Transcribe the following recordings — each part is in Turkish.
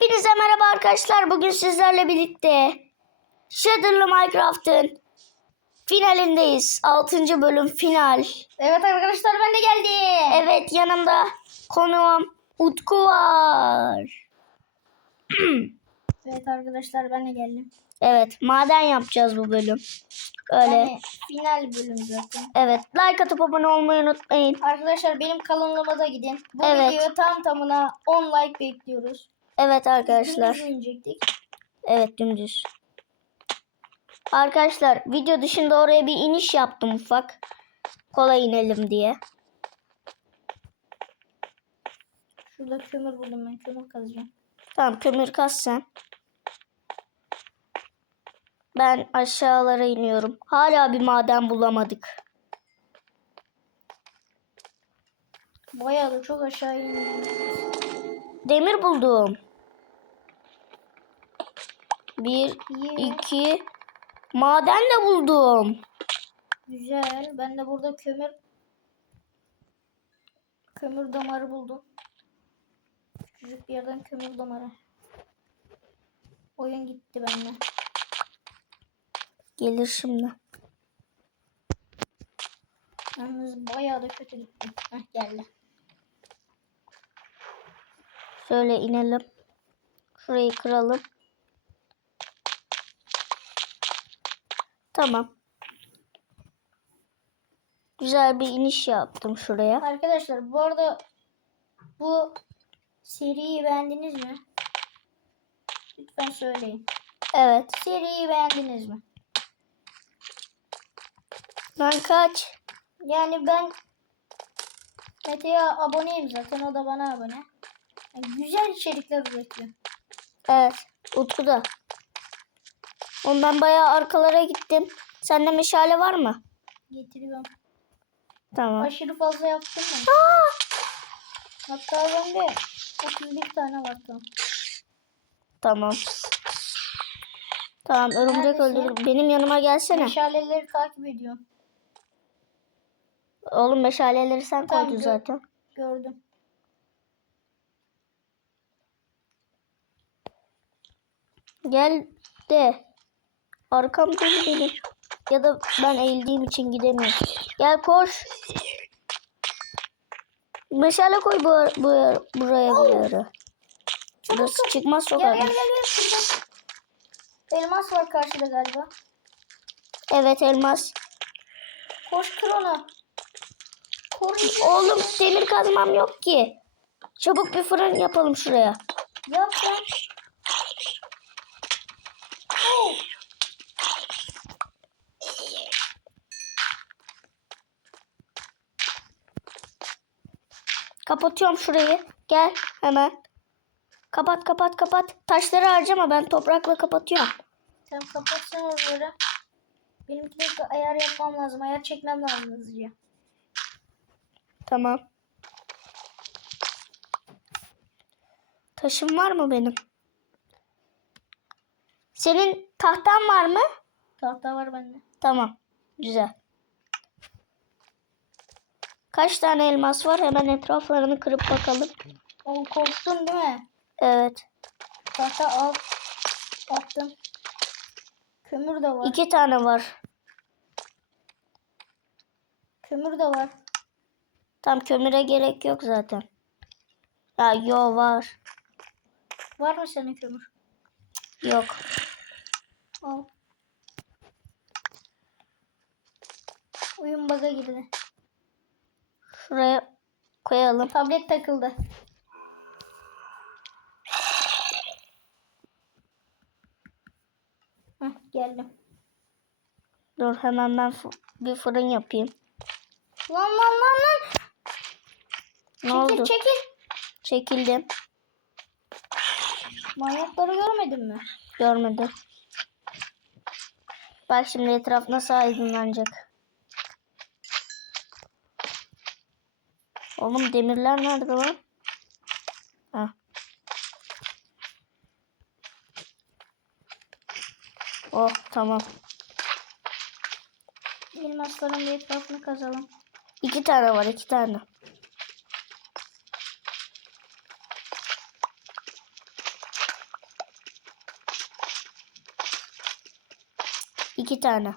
Hepinize merhaba arkadaşlar. Bugün sizlerle birlikte Shadow'lı Minecraft'ın finalindeyiz. 6. bölüm final. Evet arkadaşlar ben de geldim. Evet yanımda konuğum Utku var. Evet arkadaşlar ben de geldim. Evet maden yapacağız bu bölüm. Öyle. Yani final bölüm zaten. Evet like atıp abone olmayı unutmayın. Arkadaşlar benim kanalıma da gidin. Bu Evet. videoya tam tamına 10 like bekliyoruz. Evet arkadaşlar. Evet dümdüz. Arkadaşlar video dışında oraya bir iniş yaptım ufak. Kolay inelim diye. Şurada kömür buldum ben. Kömür kazacağım. Tamam kömür kas sen. Ben aşağılara iniyorum. Hala bir maden bulamadık. Bayağı da çok aşağı indim. Demir buldum. Bir, İyi. iki. Maden de buldum. Güzel. Ben de burada kömür kömür damarı buldum. Küçücük bir yerden kömür damarı. Oyun gitti bende. Gelir şimdi. Yalnız bayağı da kötü gitti. Heh geldi. Şöyle inelim. Şurayı kıralım. Tamam. Güzel bir iniş yaptım şuraya. Arkadaşlar bu arada bu seriyi beğendiniz mi? Lütfen söyleyin. Evet. Seriyi beğendiniz mi? Ben kaç? Yani ben Mete'ye aboneyim zaten. O da bana abone. Yani güzel içerikler üretiyor. Evet. Utku da. Oğlum ben bayağı arkalara gittim. Sende meşale var mı? Getiriyorum. Tamam. Aşırı fazla yaptım ben. Hatta bende 31 tane var tam. Tamam. Tamam örümcek öldürdüm. Benim yanıma gelsene. Meşaleleri takip ediyorum. Oğlum meşaleleri sen Tamam, koydun gör- zaten. Gördüm. Gel de. Arkam dolu benim. Ya da ben eğildiğim için gidemiyorum. Gel koş. Meşale koy bu, bu buraya bir ara. Burası çıkmaz Gel gel gel. gel. Elmas var karşıda galiba. Evet elmas. Koş kır onu. Koruyacağım. Oğlum demir kazmam yok ki. Çabuk bir fırın yapalım şuraya. Yap sen. Oh. Kapatıyorum şurayı. Gel hemen. Kapat kapat kapat. Taşları harcama ben toprakla kapatıyorum. Sen kapatsana oraları. Benimki de ayar yapmam lazım. Ayar çekmem lazım hızlıca. Tamam. Taşım var mı benim? Senin tahtan var mı? Tahta var bende. Tamam. Güzel. Kaç tane elmas var? Hemen etraflarını kırıp bakalım. O korktun değil mi? Evet. Tahta al. Attım. Kömür de var. iki tane var. Kömür de var. Tam kömüre gerek yok zaten. Ya yo var. Var mı senin kömür? Yok. Al. Oyun baga girdi. Şuraya koyalım. Tablet takıldı. Heh, geldim. Dur hemen ben bir fırın yapayım. Lan lan lan lan. Ne çekil oldu? çekil. Çekildim. Manyakları görmedin mi? Görmedim. Bak şimdi etraf nasıl aydınlanacak. Oğlum demirler nerede lan? Ha. Oh tamam. Elmasların bir etrafını kazalım. İki tane var iki tane. İki tane.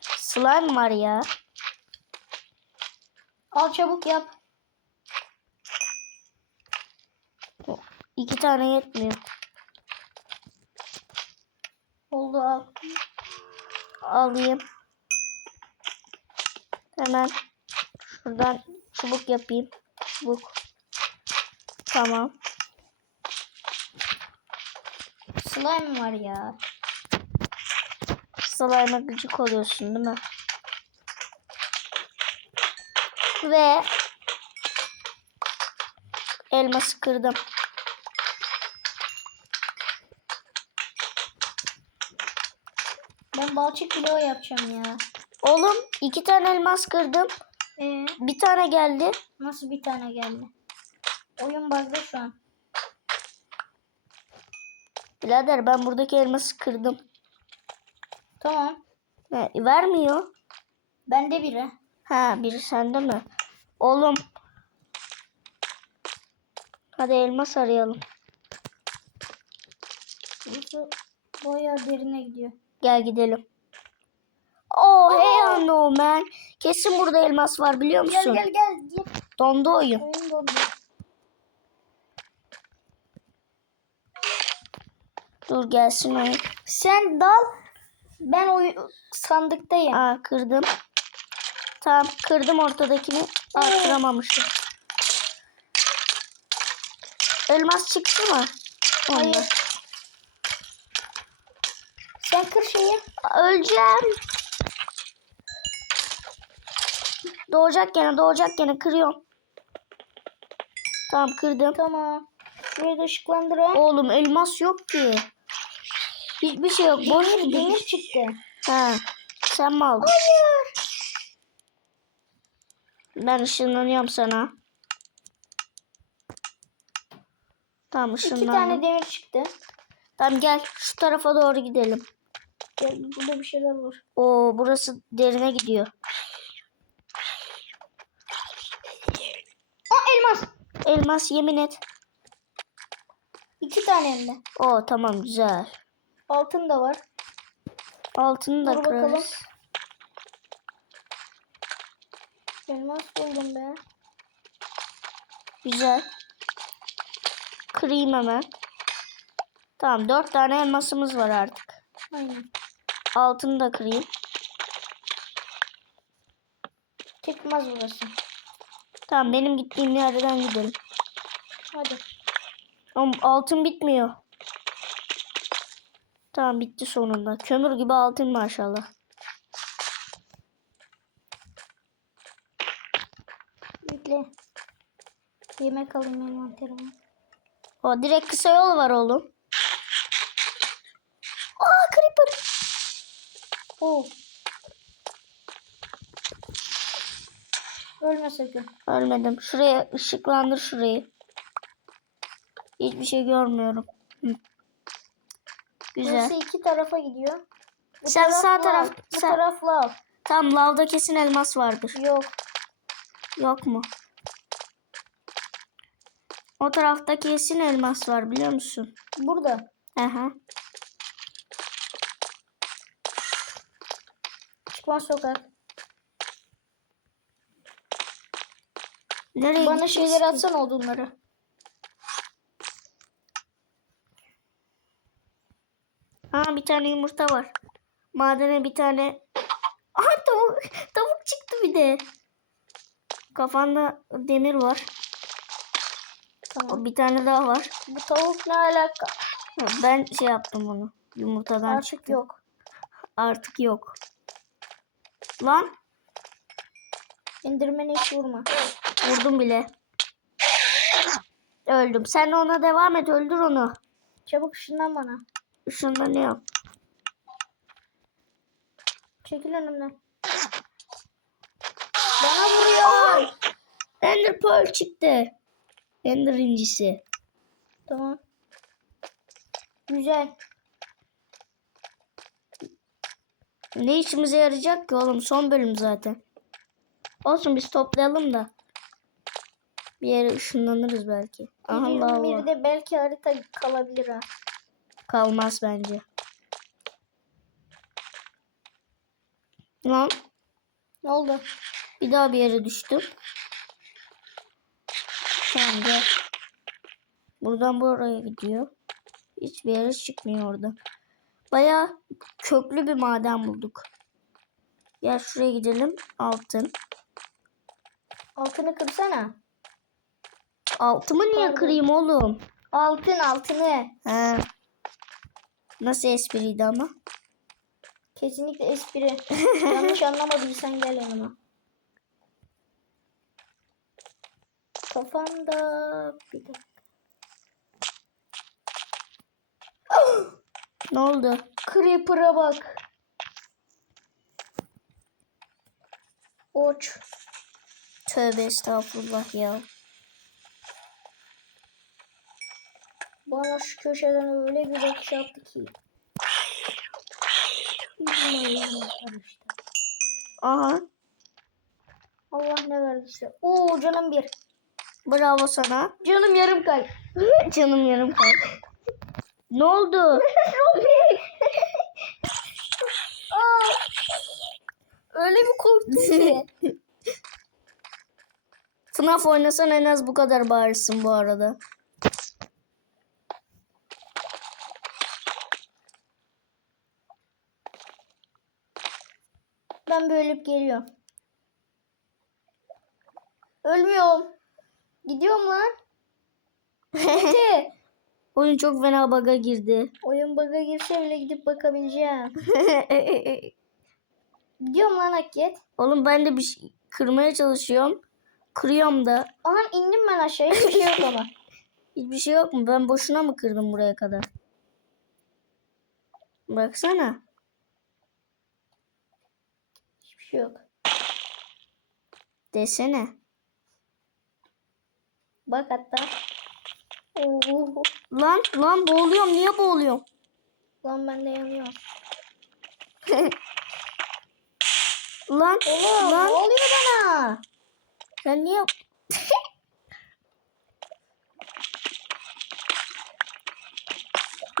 Slime var ya. Al çabuk yap. İki tane yetmiyor. Oldu al. Alayım. Hemen şuradan çubuk yapayım. Çubuk. Tamam. Slime var ya. Slime'a gıcık oluyorsun değil mi? Ve elması kırdım. Ben balçık bloğu yapacağım ya. Oğlum iki tane elmas kırdım. Ee, Bir tane geldi. nasıl bir tane geldi? Oyun bug'da şu an. Birader ben buradaki elması kırdım. Tamam. Vermiyor. Bende biri. Ha biri sende mi? Oğlum. Hadi elmas arayalım. Burası bayağı derine gidiyor. Gel gidelim. Oh hey no man. Kesin burada elmas var biliyor Gel musun? gel gel. gel. Dondu oyun. Oyun dondu. Dur gelsin oyun. Sen dal. Ben o sandıktayım. Aa kırdım. Tamam kırdım ortadakini. Aa kıramamışım. Elmas çıktı mı? Hayır. Sen kır şeyi. Öleceğim. Doğacak gene doğacak gene kırıyorum. Tamam kırdım. Tamam. Şurayı da ışıklandıralım. Oğlum elmas yok ki. Hiçbir şey yok. Demir, demir çıktı. Ha. Sen mi aldın? Hayır. Ben ışınlanıyorum sana. Tamam İki ışınlandım. tane demir çıktı. Tamam gel şu tarafa doğru gidelim. Gel burada bir şeyler var. Oo burası derine gidiyor. Aa elmas. Elmas yemin et. İki tane hem de. Oo tamam güzel. Altın da var. Altını da Dur bakalım. kırarız. Elmas buldum be. Güzel. Kırayım hemen. Tamam dört tane elmasımız var artık. Aynen. Altını da kırayım. Çıkmaz burası. Tamam benim gittiğim yerden gidelim. Hadi. Ama altın bitmiyor. Tamam bitti sonunda. Kömür gibi altın maşallah. Bekle. Yemek alayım envanterime. O direkt kısa yol var oğlum. Aa creeper. Oo. Ölme sakın. Ölmedim. Şuraya ışıklandır şurayı. Hiçbir şey görmüyorum. Hı. Güzel. Burası iki tarafa gidiyor. Bu Sen taraf sağ taraf- Bu sen- taraf lav. Tam lavda kesin elmas vardır. Yok. Yok mu? O tarafta kesin elmas var biliyor musun? Burada. Aha. Çıkmaz sokak. Nereye Bana gideceğiz şeyler ki? atsana odunları. Ha bir tane yumurta var. Madene bir tane. Aha tavuk, tavuk çıktı bir de. Kafanda demir var. Tamam. Bir tane daha var. Bu tavuk ne alaka? Ben şey yaptım onu. Yumurtadan Artık çıktı. yok. Artık yok. Lan İndirmene hiç vurma. vurdum bile. Öldüm. Sen ona devam et. Öldür onu. Çabuk ışından bana. Işınlanıyor. Çekil önümden. Bana vuruyor. Ender Pearl çıktı. Ender incisi. Tamam. Güzel. Ne işimize yarayacak ki oğlum? Son bölüm zaten. Olsun biz toplayalım da. Bir yere ışınlanırız belki. Allah Allah. Bir de belki harita kalabilir ha. Kalmaz bence. Lan. Ne oldu? Bir daha bir yere düştüm. Tamam gel. Buradan buraya gidiyor. Hiçbir yere çıkmıyor orada. Baya köklü bir maden bulduk. Gel şuraya gidelim. Altın. Altını kırsana. Altımı niye Pardon. kırayım oğlum? Altın altını. He. Nasıl espriydi ama? Kesinlikle espri. Yanlış anlamadıysan gel yanıma. Kafamda bir dakika. Ne oldu? Creeper'a bak. Oç. Tövbe estağfurullah ya. Bana şu köşeden öyle bir bakış attı ki. Aha. Allah ne verdiyse. Oo canım bir. Bravo sana. Canım yarım kalp. Canım yarım kalp. ne oldu? Aa, öyle bir korktum ki. FNAF oynasan en az bu kadar bağırırsın bu arada. ben böyle ölüp geliyorum. Ölmüyorum. Gidiyorum lan. Mete. Oyun çok fena bug'a girdi. Oyun bug'a girse bile gidip bakabileceğim. Gidiyorum lan Akket. Oğlum ben de bir şey kırmaya çalışıyorum. Kırıyorum da. Aha indim ben aşağıya. Hiçbir şey yok ama. Hiçbir şey yok mu? Ben boşuna mı kırdım buraya kadar? Baksana. Hiçbir şey yok. Desene. Bak hatta. Oo. Lan lan boğuluyorum. Niye boğuluyorum? Lan ben de yanıyorum. Lan Oğlum ne lan oluyor bana? sen niye...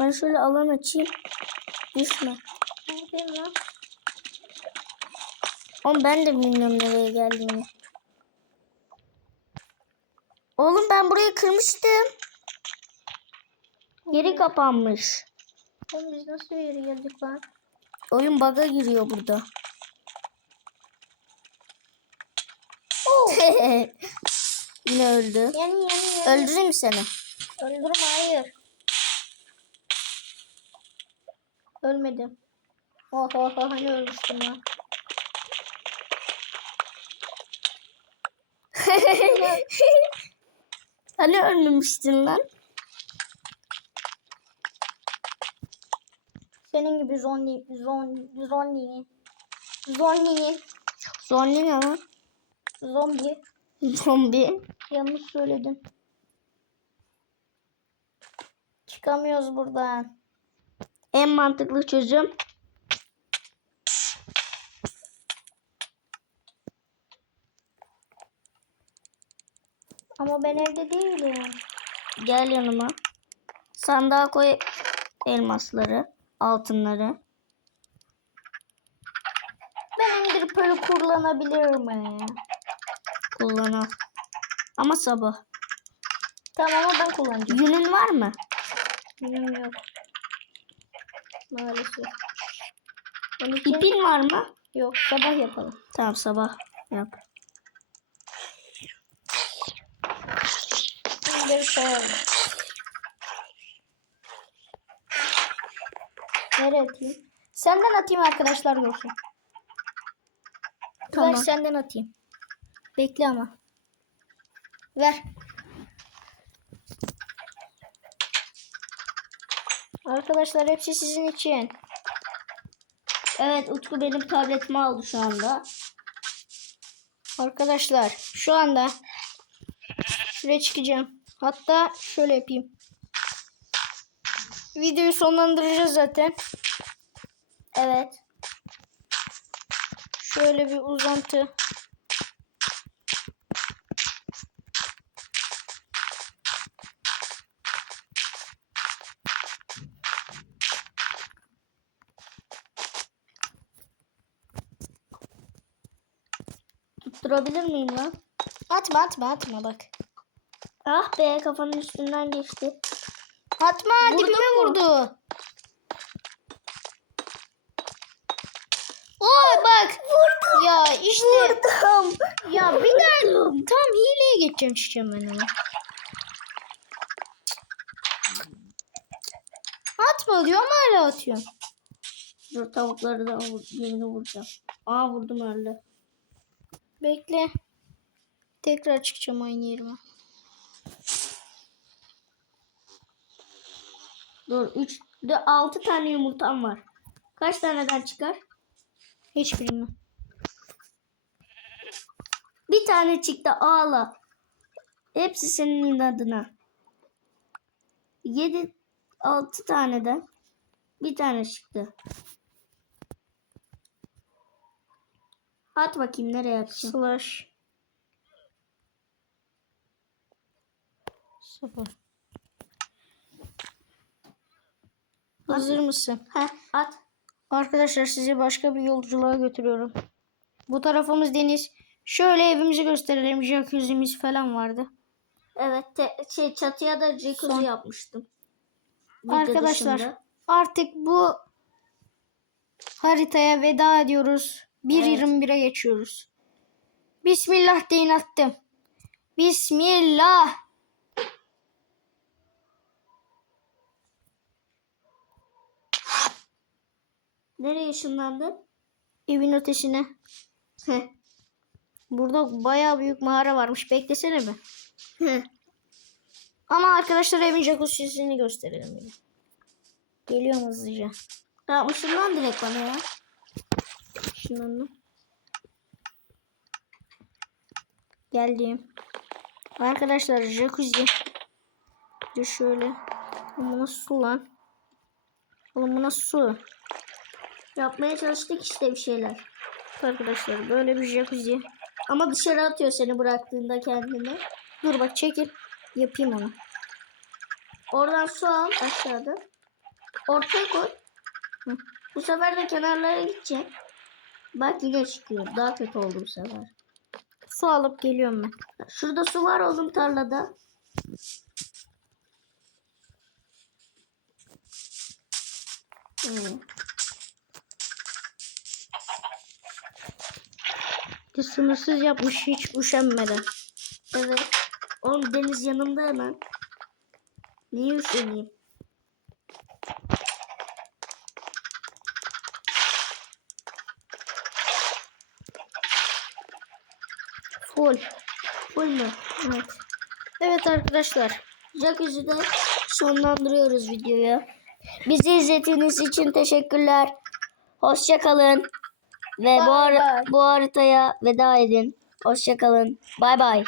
ben şöyle alan açayım. Düşme. Neredeyim lan? Oğlum ben de bilmiyorum nereye geldiğini. Oğlum ben burayı kırmıştım. Geri kapanmış. Oğlum biz nasıl yere geldik lan? Oyun bug'a giriyor burada. Oo. Yine öldü. Yani yani yani. Öldüreyim seni? Öldürme hayır. Ölmedim. Oh oh oh hani ölmüştüm lan. hani ölmemiştin lan? Senin gibi zombi zombi zombi zombi Zombi ne lan? zombi Zombi. yanlış söyledim. Çıkamıyoruz buradan. En mantıklı çözüm. Ama ben evde değilim. Gel yanıma. Sandığa koy elmasları, altınları. Ben öyle kullanabilir mi? Kullanal. Ama sabah. Tamam ama ben kullanacağım. Yünün var mı? Benim yok. Maalesef. İpin var mı? yok. Sabah yapalım. Tamam sabah yap. Koyalım. Nereye atayım? Senden atayım arkadaşlar görsün. Tamam. Ver senden atayım. Bekle ama. Ver. Arkadaşlar hepsi sizin için. Evet Utku benim tabletimi aldı şu anda. Arkadaşlar şu anda şuraya çıkacağım. Hatta şöyle yapayım. Videoyu sonlandıracağız zaten. Evet. Şöyle bir uzantı. Tutturabilir miyim lan? Atma atma atma bak. Ah be kafanın üstünden geçti. Atma Vurdun dibime mu? vurdu. Oy bak. Ya işte. Vurdum. Ya bir daha tam hileye geçeceğim çıkacağım ben ama. Atma diyorum hala atıyorum. Dur tavukları da vur, birini vuracağım. Aa vurdum öldü. Bekle. Tekrar çıkacağım aynı yerime. Dur 3 de 6 tane yumurtam var. Kaç taneden çıkar? Hiçbirini. Bir tane çıktı ağla. Hepsi senin adına. 7 6 taneden bir tane çıktı. At bakayım nereye atacağım. Slash. Sıfır. Hazır mısın? Heh, at. Arkadaşlar sizi başka bir yolculuğa götürüyorum. Bu tarafımız deniz. Şöyle evimizi gösterelim. Jacuzzi'miz falan vardı. Evet te- şey çatıya da jacuzzi Son- yapmıştım. Video Arkadaşlar dışında. artık bu haritaya veda ediyoruz. 1.21'e geçiyoruz. Bismillah deyin attım. Bismillah. Nereye ışınlandın? Evin ötesine. Heh. Burada bayağı büyük mağara varmış. Beklesene mi? Ama arkadaşlar evin jacuzzi'sini gösterelim. yine. Geliyorum hızlıca. Tamam ışınlan direkt bana ya. Şundan Geldim. Arkadaşlar jacuzzi. Dur şöyle. Bu nasıl su lan? Oğlum bu nasıl su? Yapmaya çalıştık işte bir şeyler. Arkadaşlar böyle bir jacuzzi. Ama dışarı atıyor seni bıraktığında kendini. Dur bak çekil. Yapayım onu. Oradan su al aşağıda. Ortaya koy. Hı. Bu sefer de kenarlara gidecek. Bak yine çıkıyor. Daha kötü oldu bu sefer. Su alıp geliyorum ben. Şurada su var oğlum tarlada. Hı. Bir sınırsız yapmış hiç üşenmeden. Evet. Oğlum deniz yanımda hemen. Niye üşeneyim? Full. Full mü? Evet. Evet arkadaşlar. Jacuzzi'de sonlandırıyoruz videoyu. Bizi izlediğiniz için teşekkürler. Hoşça Ve bu, Bye har- bye. bu haritaya veda edin. Hoşça kalın. Bay bay.